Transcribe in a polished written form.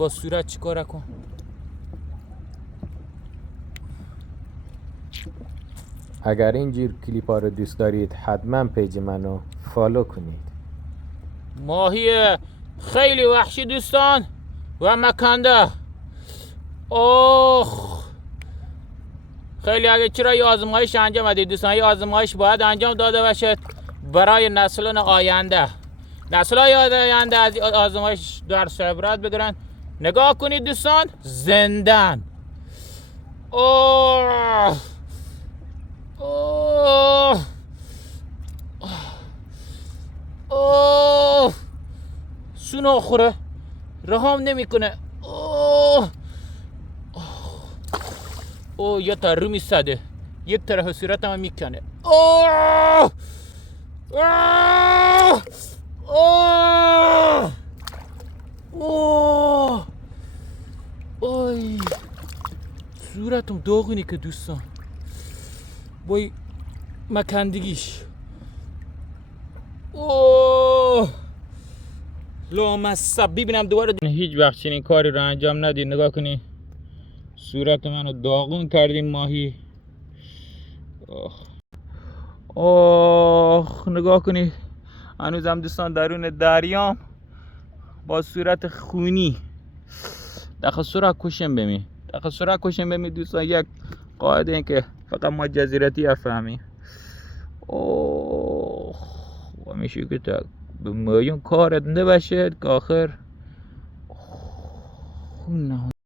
با صورت چیکار کن. اگر اینجور کلیپ ها رو دوست دارید حتما پیج منو فالو کنید. ماهی خیلی وحشی دوستان و مکنده. اوه خیلی اگه چرا یه آزمایش انجام بدید دوستان. یه آزمایش باید انجام داده باشد برای نسلان آینده. نسل‌های آینده از آزمایش درس عبرت بگیرن. نگاه کنید دوستان، زندان. اوه اوه اوه سونا خوره رهام نمیکنه. اوه اوه یه تا رو میسده، یک طرف صورتم میکنه. اوه اوه اوه اوه اوه صورتم داغونی که دوستان بای مکندگیش. اوه لامصب. ببینم دوباره هیچ وقت چنین کاری رو انجام ندید. نگاه کنی صورت منو داغون کردین ماهی. اوه نگاه کنی هنوزم دوستان درون دریام با صورت خونی. داخل سرعت کشم بمی، داخل سرعت کشم بمی دوستان. یک قاعده این که فقط ما جزیرتی افهمیم. اوه و میشه که تا به مایون کارت نباشد که آخر خون